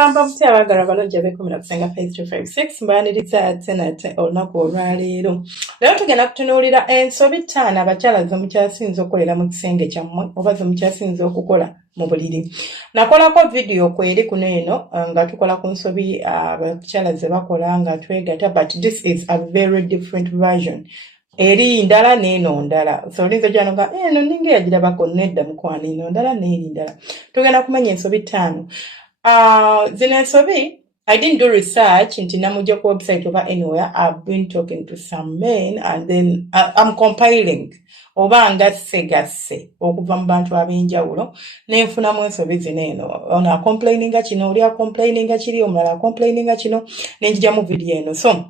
Mulamba mutya abagala balojja bekumira kusenga 5256 mbaniriza tenate olunaku olwaleero. Leero tugenda kutunuulira ensobi 5 abakyala ze mukyasinze okukolera mu kisenge kyammwe oba ze mukyasinze okukola mu buliri. Nakolako video kweri kuno eno nga tukola ku nsobi abakyala ze bakola nga twegatta, but this is a very different version. Eri ndala neno ndala. So linzo jano ga eno ninge yagirabako nedda mukwano eno ndala n'eri ndala. Tugenda kumanya ensobi 5. Zino ensobi, I didn't do research into Namujoko website over anywhere. I've been talking to some men and then I'm compiling. Oba nga segase okuva mu bantu ab'enjawulo nenfunamu ensobi zino eno. Ona complaininga kino, oli complaininga kiri, omulala complaininga kino, nenjija mu video eno. So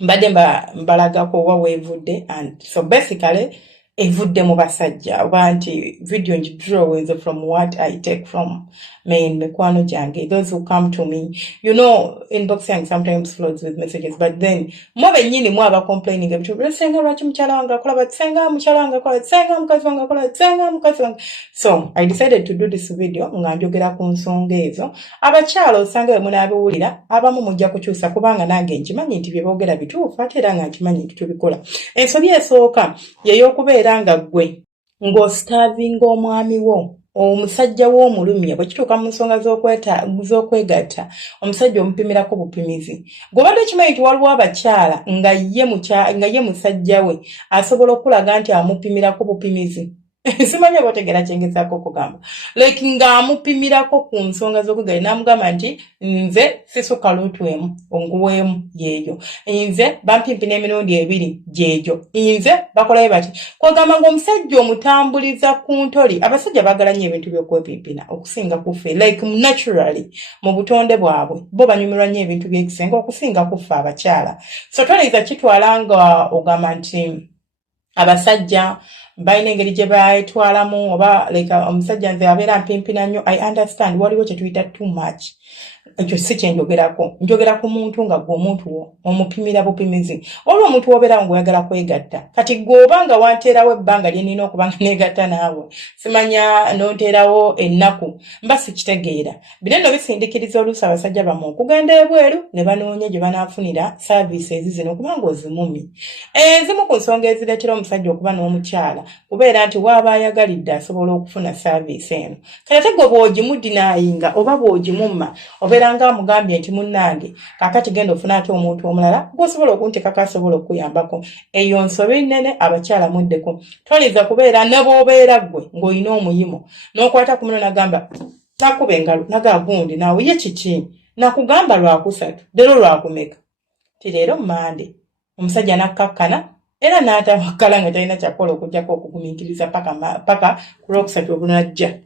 mbadde mbalagako wa wevudde, and so basically evudde mu basajja oba nti video njidrawings from what I take from men mekwano jange, those who come to me, you know, inboxing sometimes floods with messages, but then mwabe nyini mwaba complaining ebitu senga lwaki mukyala wange akola bati, senga mukyala wange akola bati, senga mukazi wange akola bati, senga mukazi wange. So I decided to do this video nga njogera ku nsonga ezo. Abakyala osanga bwe munaabiwulira abamu mujja kukyusa kubanga nange nkimanyi nti bye boogera bituufu ate era nga nkimanyi nti tubikola. Ensobi esooka y'ey'okubeera nga ggwe ng'ositavinga omwami wo, omusajja w'omulumya bwe kituuka mu nsonga z'okwegatta, omusajja omupimirako bupimizi. Gw'obadde okimanyi nti waliwo abakyala nga ye musajja we asobola okulaga nti amupimirako bupimizi. Simanyi oba otegeera kye ngezaako okugamba. Like ng'amupimirako ku nsonga z'okwegatta n'amugamba nti nze sisuka luutu emu onguweemu yeeyo, nze bampimpina emirundi 2 gyegyo, nze bakolayo bati. Kwagamba ng'omusajja omutambuliza ku ntoli. Abasajja baagala nnyo ebintu by'okwepimpina okusinga kuffe, like naturally mu butonde bwabwe bo banyumirwa nnyo ebintu by'ekisenga okusinga kuffe abakyala. So tolowooza kitwala nga ogamba nti abasajja balina engeri gye bayitwalamu oba like omusajja nze abeera mpimpina nnyo. I understand waliwo kye tuyita too much. Ekyo si kye njogera ku muntu nga gwe omuntu wo omupimira bupimizi. Olwo omuntu wobeera ng'oyagala kwegatta, kati gw'obanga wanteerawo ebbanga lye nina okuba nga neegatta naawe, simanya n'onteerawo ennaku, mba sikitegeera. Bino nno bisindikiriza oluusi abasajja bamu okugenda ebweru ne banoonya gye banaafunira services zino kubanga ozimumi. Ezimu ku nsonga ezireetera omusajja okuba n'omukyala kubeera nti waaba ayagalidde asobola okufuna service eno. Kati ate gwe bw'ogimudinaayinga oba bw'ogimumma obeera nga amugambye nti munnange kakati genda ofuna ate omuntu omulala gw'osobola okunteekako asobola okuyambako. Eyo nsobi nnene abakyala muddeko. Toliza kubeera ne bw'obeera ggwe ng'olina omuyimo n'okwata ku muno nagamba nakuba engalo nagagundi naawe ye kiki nakugamba lwakusatu leero lwakumeka ti leero mmande omusajja nakkakkana era n'atawakkala nga talina kyakola okujjako okugumiikiriza paka ku lwokusatu obunajja.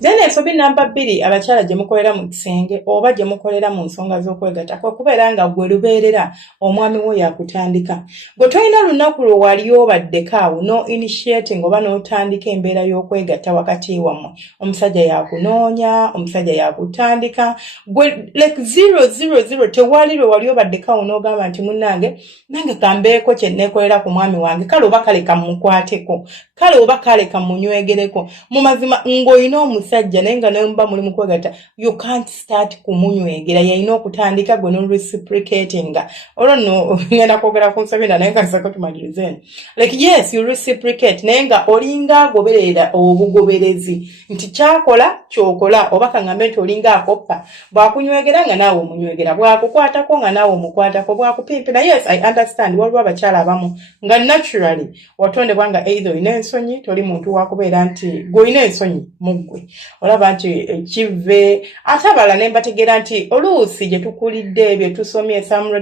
Then ensobi namba 2 abakyala gye mukolera mu kisenge oba gye mukolera mu nsonga z'okwegatta kwa kubeera nga gwe lubeerera omwami wo yakutandika. Gwe tolina lunaku lwe wali obaddeko awo no initiating oba n'otandika embeera y'okwegatta wakati wammwe. Omusajja yakunoonya, omusajja yakutandika, gwe like 000 tewali lwe wali obaddeko awo n'ogamba nti munnange nange kambeeko kye neekolera ku mwami wange, kale oba kale kamukwateko, kale oba kale kamunywegereko. Mu mazima ng'olina omusajja naye nga nemba muli mu kwegatta, you can't start kumunywegera, yalina okutandika gwe no reciprocatinga. Olwo nno ngenda kwogera ku nsobi naye nga nsako tumalirize eno. Like yes, you reciprocate naye nga olinga agoberera obugoberezi nti kyakola kyokola, oba kaŋŋambe nti olinga akoppa. Bwakunywegera nga naawe omunywegera, bwakukwatako nga naawe omukwatako, bwakupimpina. Yes, I understand waliwo abakyala abamu nga naturally watondebwa nga either olina ensonyi, toli muntu wakubeera nti gw'olina ensonyi muggwe. Olaba nti kive ate abala ne mbategeera nti oluusi gye tukulidde bye tusomye some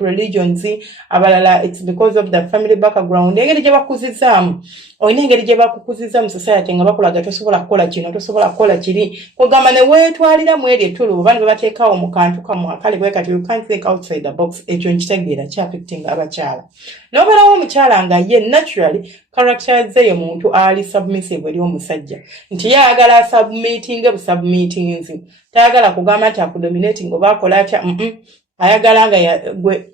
religions abalala it's because of the family background, engeri gye bakuzizaamu. Olina engeri gye bakukuziza mu society nga bakulaga tosobola kukola kino, tosobola kukola kiri, kugamba ne weetwalira mu eri ettulu oba ne bateekawo mu kantu kamu akali bwe kati you can't think outside the box. Ekyo nkitegeera kyaffectinga abakyala. N'obeerawo omukyala nga ye naturally characterize ye muntu ali submissive eri omusajja nti yayagala submitting busubmittings, tayagala kugamba nti akudominating oba akola atya. Ayagala nga gwe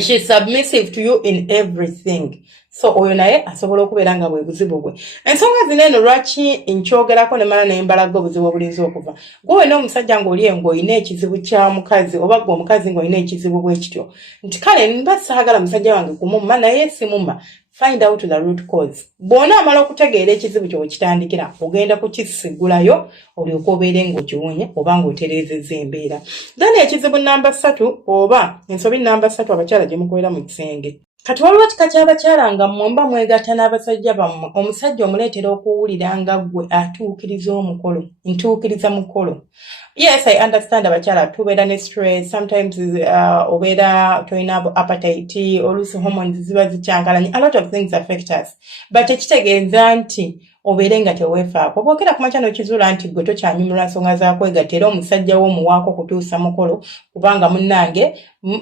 She's submissive to you in everything. so oyo naye asobola okubeera nga bwe buzibu bwe. Ensonga zino eno lwaki nkyogerako ne mala ne mbalaga obuzibu obulinza okuva. Gwe wena omusajja ng'oli ng'olina ekizibu kya mukazi oba gwe omukazi ng'olina ekizibu bwe kityo. Nti kale mba saagala musajja wange kumumma naye simumma. Find out the root cause. Bw'ona amala okutegeera ekizibu kyo wekitandikira ogenda kukisigulayo olyoke obeere ng'okiwonye oba ng'otereezezza embeera. Then ekizibu namba 3 oba ensobi namba 3 abakyala gye mukolera mu kisenge. Kati waliwo kika ky'abakyala nga mmwe mwegatta n'abasajja bammwe omusajja omuleetera okuwulira nga ggwe atuukiriza omukolo ntuukiriza mukolo. Yes, I understand abakyala tubeera ne stress, sometimes obeera toyina appetite, oluusi hormones ziba zikyankalanye, a lot of things affect us. But ekitegeeza nti obeere nga teweefaako. Bw'okera ku makya n'okizuula nti ggwe tokyanyumirwa nsonga za kwegatta era omusajja wo omuwaako kutuusa mukolo kubanga munnange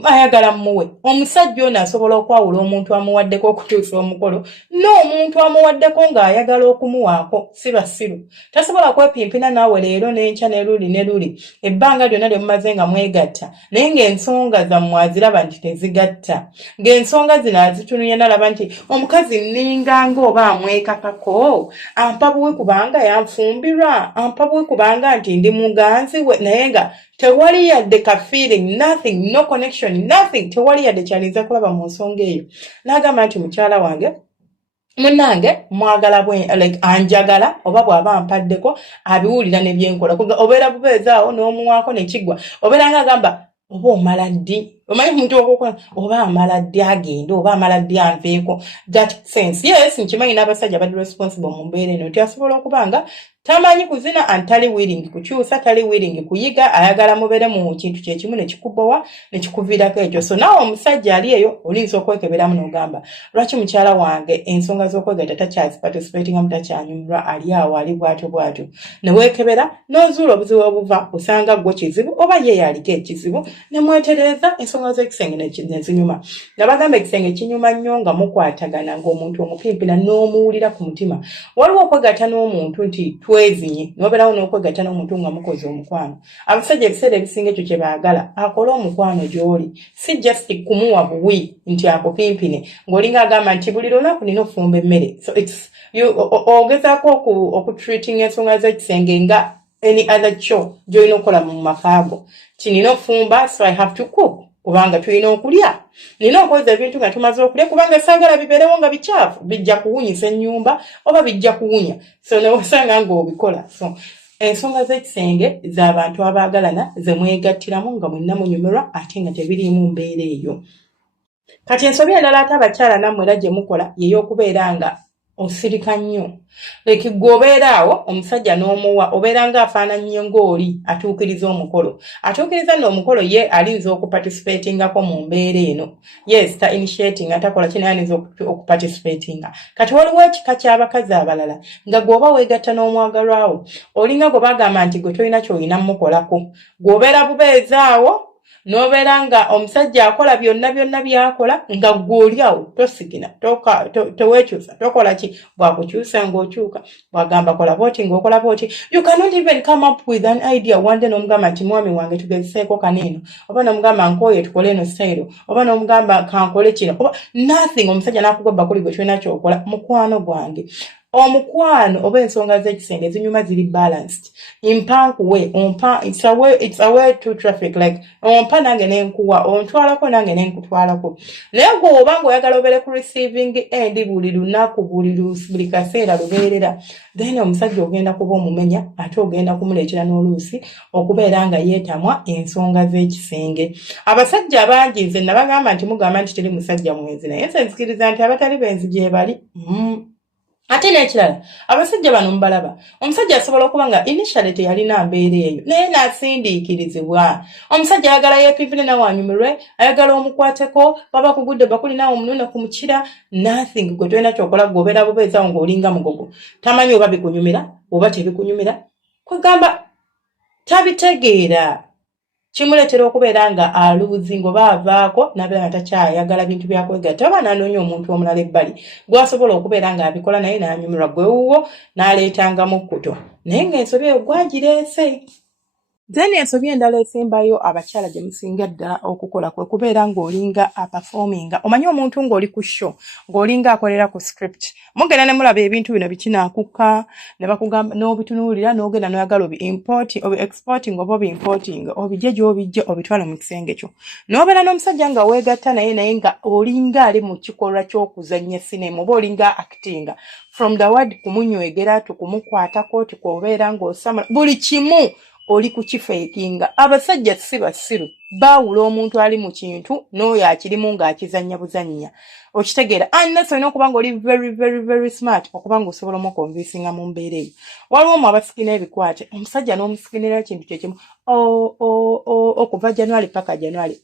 ayagala mmuwe. Omusajja ono asobola okwawula omuntu amuwaddeko okutuusa omukolo n'omuntu amuwaddeko ng'ayagala okumuwaako si basiru. Tasobola kwepimpina naawe leero n'enkya ne luli ebbanga lyonna lye mumaze nga mwegatta naye ng'ensonga zammwe aziraba nti tezigatta. Ng'ensonga zino azitunuulya n'alaba nti omukazi nninganga oba amwekakako ampa buwe kubanga yanfumbirwa ampa buwe kubanga nti ndi muganzi we naye nga tewali yadde ka feeling, nothing, no connection, nothing, tewali yadde kyaliza kulaba mu nsonga eyo. N'agamba nti mukyala wange munnange mwagala bwe like anjagala oba bw'aba ampaddeko abiwulira ne byenkola obeera bubeezaawo n'omuwaako ne kiggwa obeera ng'agamba oba omala ddi omanyi omuntu okukola oba amala ddi agenda oba amala ddi anveeko. That sense, yes, nkimanyi n'abasajja bali responsible mu mbeera eno nti asobola okubanga tamanyi kuzina antali willing kukyusa tali willing kuyiga ayagala mubeere mu kintu kyekimu ne kikubowa ne kikuviirako ekyo. So naawe omusajja ali eyo olinza okwekeberamu n'ogamba lwaki mukyala wange ensonga z'okwegatta takyaziparticipatinga mutakyanyumirwa ali awo ali bwatyo ne weekebera n'ozuula obuzibu obuva osanga gwe kizibu oba ye yaliko ekizibu ne mwetereeza ensonga z'ekisenge ne zinyuma. Nabagamba ekisenge kinyuma nnyo nga mukwatagana ng'omuntu omupimpina n'omuwulira ku mutima. Waliwo okwegatta n'omuntu nti twezinye nobeerawo n'okwegatta n'omuntu nga mukoze omukwano. Abasajja ebiseera ebisinga ekyo kye baagala akole omukwano gy'oli si just kumuwa buwi nti akupimpine ng'olinga agamba nti buli lunaku nina ofumba emmere. So it's ogezaako okutreating ensonga z'ekisenge nga any other chore gy'olina okukola mu makaago. Nina ofumba so I have to cook kubanga tulina okulya. Nina okweza ebintu nga tumaze okulya kubanga saagala bibeerewo nga bikyafu bijja kuwunyisa ennyumba oba bijja kuwunya. So ne wasanga ng'obikola. So ensonga z'ekisenge z'abantu abaagalana ze mwegattiramu nga mwenna munyumirwa ate nga tebiriimu mbeera eyo. Kati ensobi endala ate abakyala nammwe era gye mukola ye y'okubeera nga osirika nnyo. Like gwobeeraawo omusajja n'omuwa obeera ng'afaananye ng'oli atuukiriza omukolo. Atuukiriza n'omukolo ye alinza okuparticipatingako mu mbeera eno. Yes, ta initiating atakola kino alinza okuparticipatinga. Kati waliwo ekika ky'abakazi abalala nga gwoba weegatta n'omwagalwawo olinga gwe bagamba nti gwe tolina ky'olina mukolako. Gwobeera bubeezaawo nobeera nga omusajja akola byonna byakola nga gw'oli awo tosigina teweekyusa tokola ki bwakukyusa ng'okyuka bwagamba kola booti ng'okola booti. You cannot even come up with an idea one day n'omugamba nti mwami wange tugezeseeko kaneeno oba n'omugamba nkooye tukole eno style oba n'omugamba kankole kino oba nothing. Omusajja n'akugobba kuli gwe tulina kyokola. Mukwano gwange omukwano oba ensonga z'ekisenge ezinyuma ziri balanced. Impankuwe ompa it's a way to traffic like ompa nange nenkuwa ontwalako nange nenkutwalako. Naye gwoba ng'oyagala obeere ku receiving end buli lunaku buli kaseera lubeerera then omusajja ogenda kuba omumenya ate ogenda kumuleetera n'oluusi okubeera nga yeetamwa ensonga z'ekisenge. Abasajja bangi nze nabagamba nti mugamba nti teri musajja mwenzi naye nze nzikiriza nti abatali benzi gye bali. Ate n'ekirala abasajja bano mubalaba omusajja asobola okuba nga initially teyalina mbeera eyo naye n'asindiikirizibwa. Omusajja ayagala yeepimpine nawe anyumirwe ayagala omukwateko baba kugudde bakuli nawe omunune ku mukira nothing. Gwe tolina kyokola gwobeera bubeezaawo ng'olinga mugogo tamanyi oba bikunyumira oba tebikunyumira kwegamba tabitegeera. Kimuleetera okubeera nga aluuzi ng'oba avaako n'abeera nga takyayagala bintu byakwegatta oba n'anoonya omuntu omulala ebbali gw'asobola okubeera ng'abikola naye n'anyumirwa gwe wuwo n'aleetangamu kkuto naye ng'ensobi eyo gwagireese. Then ensobi endala esembayo abakyala gye musinga ddala okukola kwe kubeera ng'olinga performinga. Omanyi omuntu ng'oli ku show, ng'olinga akolera ku script. Mugenda ne mulaba ebintu bino bikinaakuka, ne bakugamba n'obitunuulira n'ogenda n'oyagala exporting oba importing, obijje gy'obijje obitwala mu kisenge kyo. N'obeera n'omusajja nga weegatta naye nga olinga ali mu kikolwa ky'okuzannya sinema oba olinga actinga. From the word kumunywegera tukumukwatako tukobeera ng'osamula buli kimu oli kukifeekinga. Abasajja si basiru baawula omuntu ali mu kintu n'oyo akirimu ng'akizannya buzannya. Okitegeera unless olina okuba ng'oli very very very smart okuba ng'osobola omukonvinsinga mu mbeera eyo. Waliwo mu abasikina ebikwate omusajja n'omusikinira ekintu kyekimu okuva January paka January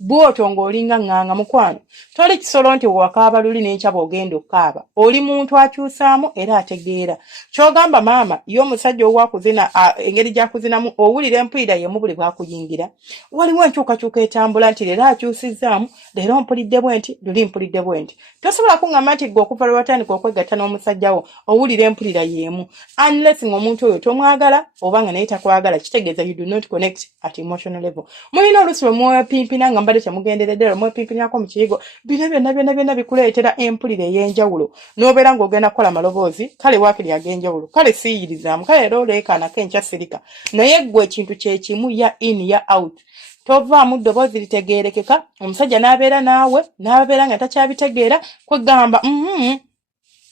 bw'otyo ng'olinga nganga mukwano. Toli kisolo nti wakaaba luli n'enkyaba ogenda okkaaba. Oli muntu akyusaamu era ategeera. Ky'ogamba maama yo omusajja owakuzina engeri gy'akuzinamu owulira empulira yemu buli bw'akuyingira. Waliwo enkyukakyuka etambula nti leero akyusizzaamu leero mpulidde bwenti luli mpulidde bwenti. Tosobola kuŋŋamba nti gwe okuva lwe watandika okwegatta n'omusajja wo owulira empulira yemu unless ng'omuntu oyo tomwagala oba nga naye takwagala kitegeeza you do not connect at emotional level. Mulina oluusi lwe mwepimpina nga mbadde temugenderedde lwe mwepimpinako mu kiyigo bino byonna bikuleetera empulira ey'enjawulo n'obeera ng'ogenda kukola maloboozi kale waakiri ag'enjawulo kale siiyirizaamu kale era oleekaanako enkya sirika naye ggwe ekintu kye kimu ya in ya out. Tovaamu ddoboozi litegeerekeka omusajja n'abeera naawe n'abeera nga takyabitegeera kwegamba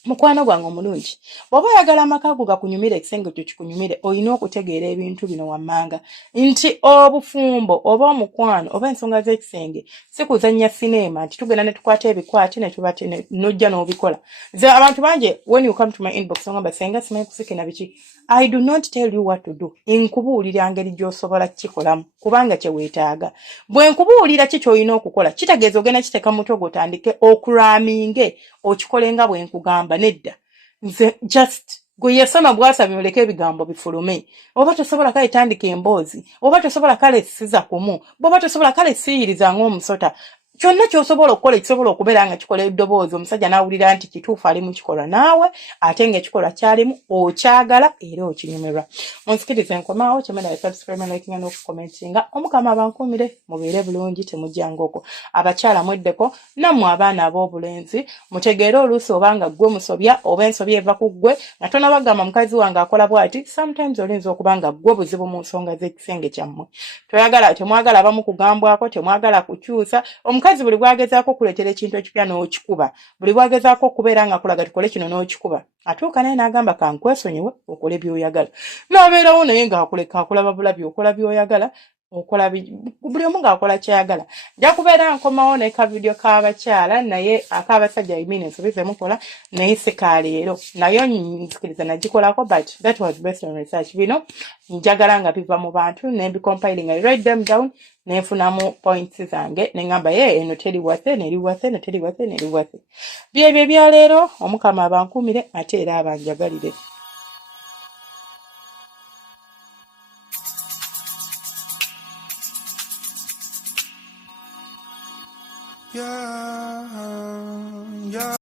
mukwano gwange omulungi bw'oba oyagala amaka go gakunyumire ekisenge kyo kikunyumire olina okutegeera ebintu bino wammanga nti obufumbo oba omukwano oba ensonga z'ekisenge si kuzannya sinema nti tugenda ne tukwata ebikwate ne tuba n'ojja n'obikola. Nze abantu bangi when you come to my inbox ngamba senga simanyi kusikina biki I do not tell you what to do. Nkubuulira ngeri gy'osobola kikolamu kubanga kye weetaaga. Bwe nkubuulira ki ky'olina okukola kitegeeza ogenda kiteeka mu mutwe gw'otandike okuraminge okikole nga bwe nkugamba nedda. Nze just gwe yasoma bw'asabye oleke ebigambo bifulume. Oba tosobola kale tandika emboozi. Oba tosobola kale siza kumu. Bw'oba tosobola kale siyiriza ng'omusota. Kyonna ky'osobola okukola ekisobola okubeera nga kikola eddoboozi omusajja n'awulira nti kituufu ali mu kikolwa naawe ate ng'ekikolwa kyalimu okyagala era okinyumirwa. Munsikirize nkomaawo kyemena subscribe likinga n'okukomentinga omukama abankuumire mubeere bulungi temujjanga okwo. Abakyala mweddeko nammwe abaana ab'obulenzi mutegeere oluusi obanga ggwe musobya oba ensobya eva ku ggwe nga tonabagamba mukazi wange akola bw'ati sometimes olinza okuba nga ggwe buzibu mu nsonga z'ekisenge kyammwe. Temwagala abamu kugambwako temwagala kukyusa omukazi buli bwagezaako okuleetera ekintu ekipya n'okikuba buli bwagezaako okubeera nga kulaga tukole kino n'okikuba atuuka naye n'agamba kankwesonyiwe okole by'oyagala n'abeerawo naye ng'akuleka akulaba bulabi okola by'oyagala okola buli omu ng'akola kyayagala. Nja kubeera nkomawo ne ka video k'abakyala naye ak'abasajja ensobi ze mukola naye si ka leero nayo nzikiriza nagikolako but that was based on research. Bino njagala nga biva mu bantu ne bicompiling I write them down nefunamu points zange nengamba eno teri wase neri wase ne teri wase neri wase byebyo bya leero omukama abankumire ate era abanjagalire. Yeah.